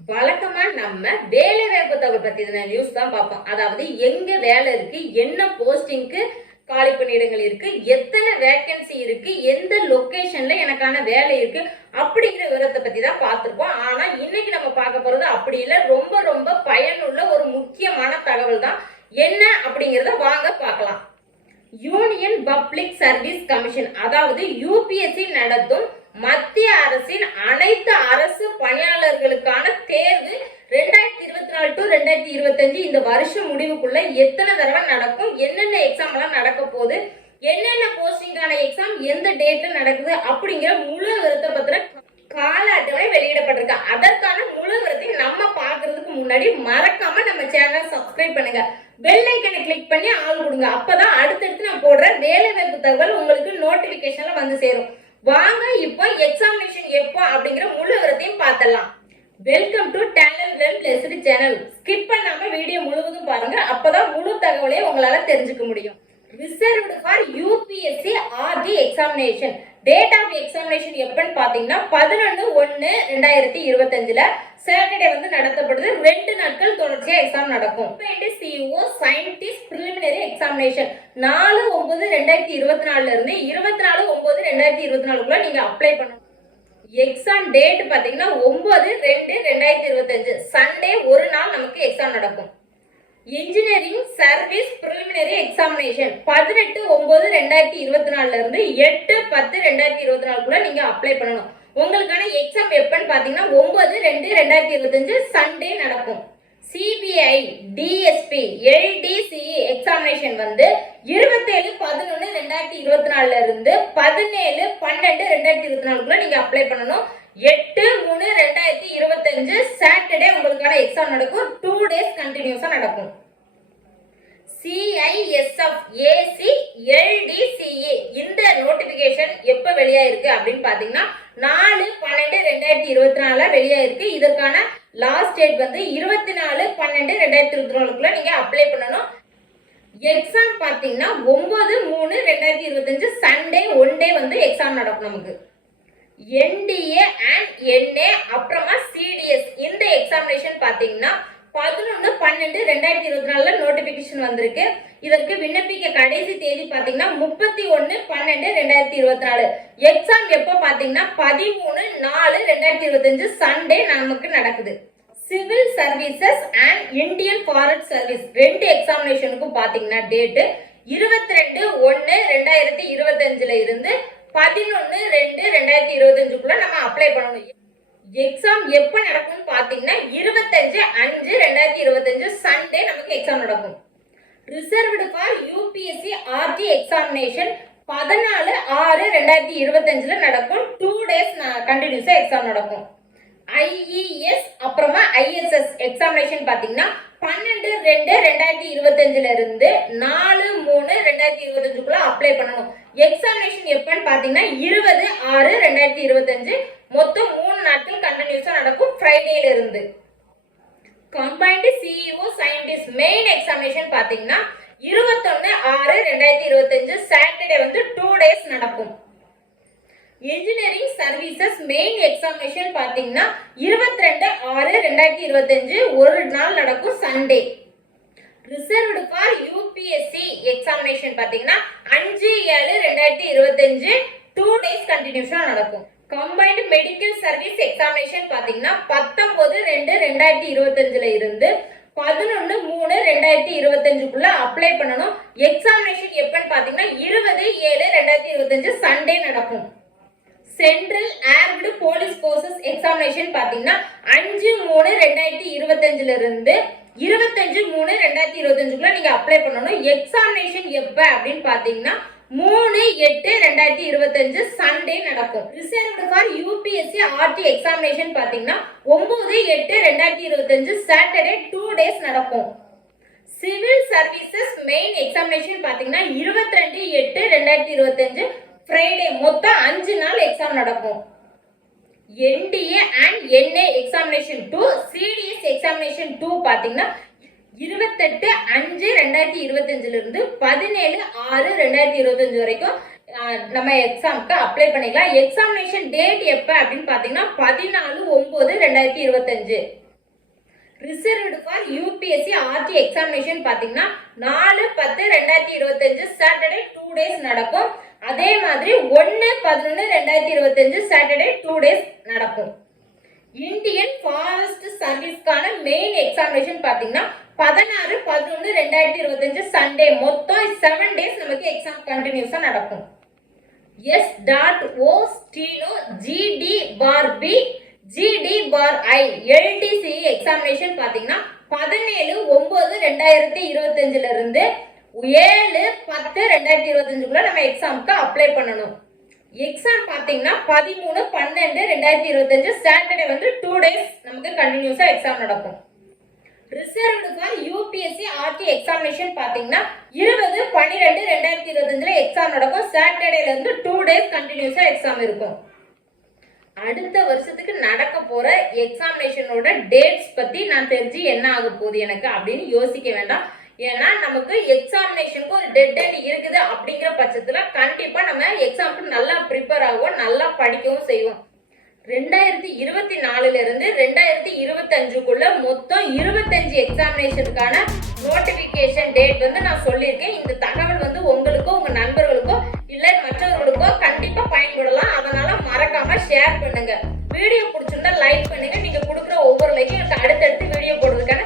வழக்கமா நம்ம வேலை வாய்ப்பு தொகை பத்தின நியூஸ் தான் பார்ப்போம். அதாவது எங்க வேலை இருக்கு என்ன போஸ்டிங்க்கு காலி பணியிடங்கள் இருக்கு எத்தனை வேக்கன்சி இருக்கு எந்த லொக்கேஷன்ல எனக்கான வேலை இருக்கு அப்படிங்கிற விவரத்தை பத்தி தான் பார்த்துருப்போம். ஆனா இன்னைக்கு நம்ம பார்க்க போறது அப்படி இல்லை. ரொம்ப ரொம்ப பயனுள்ள ஒரு முக்கியமான தகவல் தான் என்ன அப்படிங்கறத வாங்க பார்க்கலாம். யூனியன் பப்ளிக் சர்வீஸ் கமிஷன் அதாவது யூபிஎஸ்சி நடத்தும் மத்திய அரசின் அனைத்து அரசு பணியாளர்களுக்கான தேர்வு ரெண்டாயிரத்தி இருபத்தி நாலு டு ரெண்டாயிரத்தி இருபத்தஞ்சு இந்த வருஷம் முடிவுக்குள்ள எத்தனை தடவை நடக்கும்? என்னென்ன எக்ஸாம் எல்லாம் நடக்க போகுது? என்னென்ன போஸ்டிங்கான எக்ஸாம் எந்த டேட்ல நடக்குது? அப்படிங்கிற முழு விருத்த பத்திர கால அட்டவணை வெளியிடப்பட்டிருக்கு. அதற்கான முழு விவரத்தையும் நம்ம பாக்குறதுக்கு முன்னாடி மறக்காம நம்ம சேனலை சப்ஸ்கிரைப் பண்ணுங்க. பெல் ஐக்கனை கிளிக் பண்ணி ஆள் கொடுங்க. அப்பதான் அடுத்தடுத்து நான் போடுற வேலை வாய்ப்பு தகவல் உங்களுக்கு நோட்டிபிகேஷன்ல வந்து சேரும். வாங்க இப்போ எக்ஸாமினேஷன் எப்போ அப்படிங்கிற முழு விவரத்தையும் பார்த்தலாம் welcome to channel well placed channel ஸ்கிப் பண்ணாம வீடியோ முழுவதும் பாருங்க. அப்பதான் முழு தகவலையும் உங்களால தெரிஞ்சுக்க முடியும். Reserved for UPSC RT examination date of examination எப்பன்னு பார்த்தீங்கன்னா பதினொன்று ஒன்று ரெண்டாயிரத்தி இருபத்தஞ்சில் சாட்டர்டே வந்து நடத்தப்படுது. ரெண்டு நாட்கள் தொடர்ச்சியாக எக்ஸாம் நடக்கும். சிஓ சயின்டிஸ்ட் ப்ரிலிமினரி எக்ஸாமினேஷன் நாலு ஒம்பது ரெண்டாயிரத்தி இருபத்தி நாலுல இருந்து இருபத்தி நாலு ஒம்பது ரெண்டாயிரத்தி இருபத்தி நாலுக்குள்ள நீங்கள் அப்ளை பண்ணணும். எக்ஸாம் டேட் பார்த்தீங்கன்னா ஒம்பது ரெண்டு ரெண்டாயிரத்தி இருபத்தஞ்சு. சண்டே ஒரு நாள் நமக்கு எக்ஸாம் நடக்கும். இன்ஜினியரிங் சர்வீஸ் ப்ரிலிமினரி எக்ஸாமினேஷன் பதினெட்டு ஒன்பது ரெண்டாயிரத்தி இருபத்தி நாலுல இருந்து எட்டு பத்து ரெண்டாயிரத்தி இருபத்தி நாலுக்குள்ள நீங்க அப்ளை பண்ணணும். உங்களுக்கான எக்ஸாம் எப்பன்னு பாத்தீங்கன்னா ஒன்பது ரெண்டு ரெண்டாயிரத்தி இருபத்தஞ்சு சண்டே நடக்கும். சிபிஐ டிஎஸ்பி எல்டிசிஇ எக்ஸாமினேஷன் வந்து இருபத்தேழு பதினொன்று ரெண்டாயிரத்தி இருபத்தி நாலுல இருந்து பதினேழு பன்னெண்டு ரெண்டாயிரத்தி இருபத்தி நாலுக்குள்ள நீங்க அப்ளை பண்ணணும். எட்டு மூணு ரெண்டாயிரத்தி இருபத்தஞ்சு சாட்டர்டே உங்களுக்கான எக்ஸாம் நடக்கும். டூ டேஸ் கண்டினியூஸா நடக்கும். சிஐஎஸ்எஃப் ஏசி எல்டிசிஏ இந்த நோட்டிபிகேஷன் எப்ப வெளியாயிருக்கு அப்படின்னு பாத்தீங்கன்னா நாலு பன்னெண்டு ரெண்டாயிரத்தி இருபத்தி நாலுல வெளியாயிருக்கு. இதற்கான லாஸ்ட் டேட் வந்து இருபத்தி நாலு பன்னெண்டு ரெண்டாயிரத்தி இருபத்தி நாலுக்குள்ள நீங்க அப்ளை பண்ணணும். எக்ஸாம் பாத்தீங்கன்னா ஒன்பது மூணு ரெண்டாயிரத்தி இருபத்தஞ்சு சண்டே ஒன் டே வந்து எக்ஸாம் நடக்கும் நமக்கு. என்டிஏ அண்ட் என்ஏ அப்புறமா சிடிஎஸ் இந்த எக்ஸாமினேஷன் பார்த்தீங்கன்னா பதினொன்று பன்னெண்டு ரெண்டாயிரத்தி இருபத்தி நாலில் நோட்டிஃபிகேஷன் வந்திருக்கு. இதற்கு விண்ணப்பிக்க கடைசி தேதி பார்த்தீங்கன்னா முப்பத்தி ஒன்று பன்னெண்டு ரெண்டாயிரத்தி இருபத்தி நாலு. எக்ஸாம் எப்போ பார்த்தீங்கன்னா பதிமூணு நாலு ரெண்டாயிரத்தி இருபத்தஞ்சு சண்டே நமக்கு நடக்குது. Civil services and Indian forest service ரெண்டு எக்ஸாமினேஷனுக்கும் பார்த்தீங்கன்னா டேட்டு இருபத்தி ரெண்டு ஒன்று ரெண்டாயிரத்தி இருபத்தஞ்சில் இருந்து பதினொன்று ரெண்டு ரெண்டாயிரத்தி இருபத்தஞ்சுக்குள்ள நம்ம அப்ளை பண்ணணும். எக்ஸாம் எப்போ நடக்கும்னு பார்த்தீங்கன்னா இருபத்தஞ்சு அஞ்சு ரெண்டாயிரத்தி இருபத்தஞ்சு சண்டே நமக்கு எக்ஸாம் நடக்கும். Reserved for UPSC RT examination பதினாலு ஆறு ரெண்டாயிரத்தி இருபத்தஞ்சில் நடக்கும். டூ டேஸ் கண்டினியூஸாக எக்ஸாம் நடக்கும். ஐஇஎஸ் அப்புறமா ஐஎஸ்எஸ் எக்ஸாமினேஷன் பார்த்தீங்கன்னா பன்னெண்டு ரெண்டு ரெண்டாயிரத்தி இருபத்தஞ்சில இருந்து நாலு மூணு ரெண்டாயிரத்தி இருபத்தஞ்சுக்குள்ள அப்ளை பண்ணணும். எக்ஸாமினேஷன் எப்பன்னு பார்த்தீங்கன்னா இருபது ஆறு ரெண்டாயிரத்தி இருபத்தஞ்சு. மொத்தம் மூணு நாட்கள் கண்டினியூஸா நடக்கும் ஃப்ரைடேல இருந்து combined geo scientist main examination பார்த்தீங்கன்னா இருபத்தொன்னு ஆறு ரெண்டாயிரத்தி இருபத்தஞ்சு. சாட்டர்டே வந்து டூ டேஸ் நடக்கும். இன்ஜினியரிங் சர்வீசஸ் மெயின் எக்ஸாமினேஷன் பார்த்தீங்கன்னா இருபத்தி ரெண்டு ஆறு ரெண்டாயிரத்தி இருபத்தஞ்சு. ஒரு நாள் நடக்கும் Sunday reserved for UPSC examination பார்த்தீங்கன்னா அஞ்சு ஏழு ரெண்டாயிரத்தி இருபத்தஞ்சு டூ டேஸ் கண்டினியூஸாக நடக்கும். கம்பைன்டு மெடிக்கல் சர்வீஸ் எக்ஸாமினேஷன் பார்த்தீங்கன்னா பத்தொன்பது ரெண்டு ரெண்டாயிரத்தி இருபத்தஞ்சுல இருந்து பதினொன்று மூணு ரெண்டாயிரத்தி இருபத்தஞ்சுக்குள்ள அப்ளை பண்ணணும். எக்ஸாமினேஷன் எப்பன்னு பார்த்தீங்கன்னா இருபது ஏழு ரெண்டாயிரத்தி இருபத்தஞ்சு சண்டே நடக்கும். Central Armed Police Forces examination பார்த்தீங்கன்னா அஞ்சு மூணு ரெண்டாயிரத்தி இருபத்தஞ்சுல இருந்து இருபத்தஞ்சு மூணு ரெண்டாயிரத்தி இருபத்தஞ்சுக்குள்ள நீங்க அப்ளை பண்ணணும். எக்ஸாமினேஷன் எப்ப அப்படின்னு பார்த்தீங்கன்னா மூணு எட்டு ரெண்டாயிரத்தி இருபத்தஞ்சு சண்டே நடக்கும். Reserved for UPSC RT examination பார்த்தீங்கன்னா ஒன்பது எட்டு ரெண்டாயிரத்தி இருபத்தஞ்சு சாட்டர்டே டூ டேஸ் நடக்கும். சிவில் சர்வீசஸ் மெயின் எக்ஸாமினேஷன் பார்த்தீங்கன்னா இருபத்தி ரெண்டு எட்டு ரெண்டாயிரத்தி இருபத்தஞ்சு ஃப்ரைடே மொத்தம் அஞ்சு நாள் எக்ஸாம் நடக்கும். NDA and NA examination two CDS examination two பார்த்தீங்கன்னா இருபத்தெட்டு அஞ்சு ரெண்டாயிரத்தி இருபத்தஞ்சுல இருந்து பதினேழு ஆறு ரெண்டாயிரத்தி இருபத்தஞ்சு வரைக்கும் நம்ம எக்ஸாம்க்கு அப்ளை பண்ணிக்கலாம். எக்ஸாமினேஷன் டேட் எப்போ அப்படின்னு பார்த்தீங்கன்னா பதினாலு ஒம்பது ரெண்டாயிரத்தி இருபத்தஞ்சு. Reserved for UPSC RT examination பார்த்தீங்கன்னா நாலு பத்து ரெண்டாயிரத்தி இருபத்தஞ்சு சாட்டர்டே டூ டேஸ் நடக்கும். அதே மாதிரி ஒன்று பதினொன்று ரெண்டாயிரத்தி இருபத்தஞ்சு சாட்டர்டே டூ டேஸ் நடக்கும். இந்தியன் ஃபாரஸ்ட் சர்வீஸ்க்கான மெயின் எக்ஸாமினேஷன் பார்த்தீங்கன்னா பதினாறு பதினொன்று ரெண்டாயிரத்தி இருபத்தஞ்சு சண்டே மொத்தம் செவன் டேஸ் நமக்கு எக்ஸாம் கண்டினியூஸாக நடக்கும். S dot O steno GD bar B GD bar I LDC examination பார்த்தீங்கன்னா பதினேழு ஒன்பது ரெண்டாயிரத்தி இருபத்தஞ்சுல இருந்து ஏழு பத்து ரெண்டாயிரத்தி இருபத்தஞ்சுக்குள்ள நம்ம எக்ஸாமுக்கு அப்ளை பண்ணணும். எக்ஸாம் பார்த்தீங்கன்னா பதிமூணு பன்னெண்டு ரெண்டாயிரத்தி இருபத்தஞ்சு சாட்டர்டே வந்து டூ டேஸ் நமக்கு கண்டினியூஸாக எக்ஸாம் நடக்கும். Reserved for UPSC RT examination பார்த்தீங்கன்னா இருபது பன்னிரெண்டு ரெண்டாயிரத்தி இருபத்தஞ்சில் எக்ஸாம் நடக்கும். சாட்டர்டேலேருந்து டூ டேஸ் கண்டினியூஸாக எக்ஸாம் இருக்கும். அடுத்த வருஷத்துக்கு நடக்க போற எக்ஸாமினேஷனோட டேட்ஸ் பத்தி நான் தெரிஞ்சு என்ன ஆக போகுது எனக்கு அப்படின்னு யோசிக்க வேண்டாம். ஏன்னா நமக்கு எக்ஸாமினேஷனுக்கு ஒரு டெட் எண்ட் இருக்குது அப்படிங்கிற பட்சத்தில் கண்டிப்பாக நம்ம எக்ஸாமுக்கு நல்லா ப்ரிப்பேர் ஆகும் நல்லா படிக்கவும் செய்வோம். ரெண்டாயிரத்தி இருபத்தி நாலுல இருந்து ரெண்டாயிரத்தி இருபத்தஞ்சுக்குள்ள மொத்தம் இருபத்தஞ்சு எக்ஸாமினேஷனுக்கான நோட்டிபிகேஷன் டேட் வந்து நான் சொல்லியிருக்கேன். இந்த தகவல் வந்து உங்களுக்கோ உங்க நண்பர்களுக்கோ இல்லை மற்றவர்களுக்கோ கண்டிப்பா பயன்படலாம். அதனால மறக்காம ஷேர் பண்ணுங்க. வீடியோ பிடிச்சிருந்தா லைக் பண்ணுங்க. நீங்க கொடுக்குற ஒவ்வொரு லைக்கும் எனக்கு அடுத்தடுத்து வீடியோ போடுறதுக்கான